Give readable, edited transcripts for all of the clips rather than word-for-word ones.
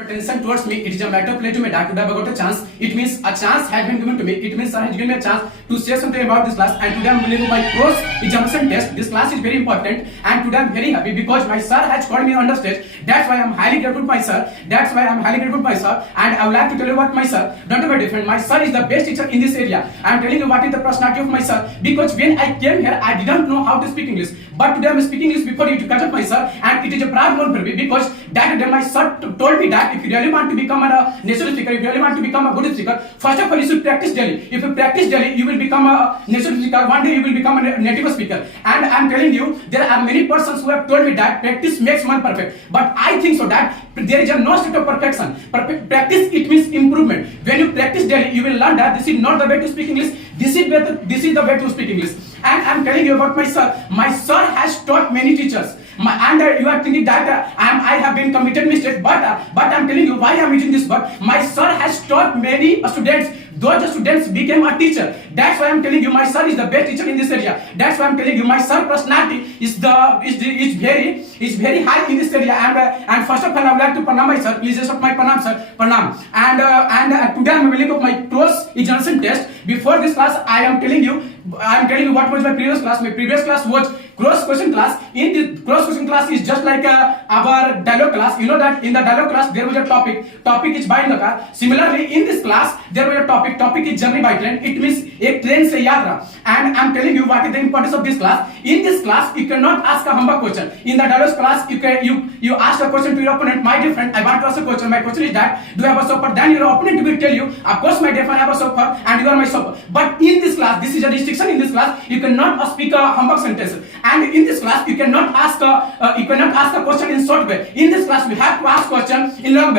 attention towards me. It is a matter of pleasure to me that today I got a chance. It means a chance has been given to me. It means sir has given me a chance to say something about this class. And today I'm going to do my cross examination test. This class is very important. And today I'm very happy because my sir has called me on the stage. That's why I'm highly grateful to my sir. And I would like to tell you about my sir. Don't be different. My sir is the best teacher in this area. I'm telling you what is the personality of my sir. Because when I came here, I didn't know how to speak English. But today I'm speaking English before you to catch up my sir. And it is a proud moment for me because that day my sir told me that if you really want to become a national speaker, if you really want to become a good speaker, first of all you should practice daily. If you practice daily, you will become a national speaker. One day you will become a native speaker. And I'm telling you, there are many persons who have told me that practice makes one perfect. But I think so that there is no state of perfection. Practice, it means improvement. When you practice daily, you will learn that this is not the way to speak English. This is the way to speak English. And I'm telling you about my sir. My sir has taught many teachers. You are thinking that I have been committed mistakes, but I'm telling you why I'm using this word. My sir has taught many students. Those students became a teacher. That's why I'm telling you my sir is the best teacher in this area. That's why I'm telling you my sir personality is very high in this area. And first of all I would like to pranam my sir. Please accept my pranam, sir. Pranam. And today I'm willing of my cross examination test. Before this class I am telling you what was my previous class. My previous class was cross question class. In this cross question class is just like our dialogue class. You know that in the dialogue class there was a topic is by the car. Similarly in this class there was a topic is journey by train. It means एक train से यात्रा. And I'm telling you what is the importance of this class. In this class you cannot ask a humble question. In the dialogue class you ask a question to your opponent. My dear friend, I want to ask a question. My question is that do I have a supper? Then your opponent will tell you, of course my dear friend, I have a supper and you are my supper. But in this class, this is a restriction. In this class you cannot speak a humble sentence. And in this class you cannot ask a question in short way. In this class you have to ask question in long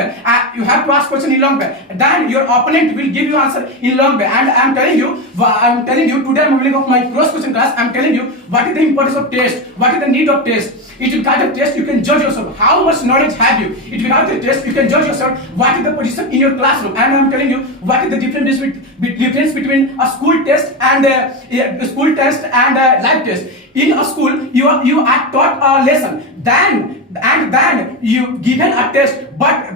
way. Then your opponent will give you answer in long way. And I'm telling you today I'm going of my cross question class. I'm telling you what is the importance of test, what is the need of test. It will kind of test, you can judge yourself how much knowledge have you. It will have the test, you can judge yourself what is the position in your classroom. And I'm telling you what is the difference between a school test and live test. In a school you are taught a lesson, then you given a test, but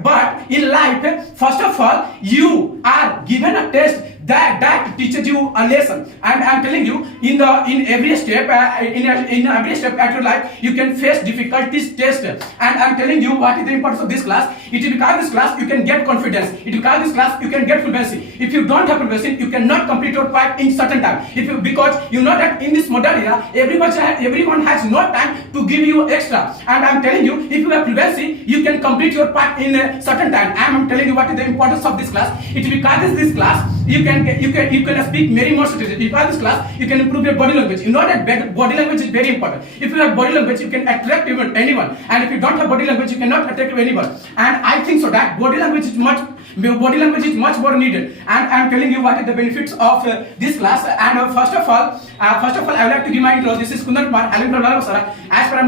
in life first of all you are given a test that teaches you a lesson. And I'm telling you in every step at your life you can face difficulties test. And I'm telling you what is the importance of this class. It is because this class you can get confidence. It is because this class you can get fluency. If you don't have fluency you cannot complete your part in certain time. Because you know that in this modern era everyone has no time to give you extra. And I'm telling you if you have fluency you can complete your part in a certain time. And I'm telling you what is the importance of this class. It is because this class you can speak many more sentences. Because this class you can improve your body language. You know that body language is very important. If you have body language you can attract anyone, and if you don't have body language you cannot attract anyone. And I think so that body language is much more needed. And I'm telling you what is the benefits of this class. And first of all I would like to give my intro. This is Kundan Kumar. As far as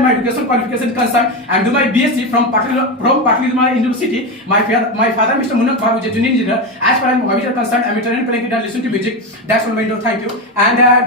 my education qualification is concerned, I do my BSc from Patlidumarg University. My father Mr. Munna Kumar, who is a junior engineer. As far as my hobbies are concerned, I'm a trained playing guitar, listen to music. That's all my intro. Thank you. And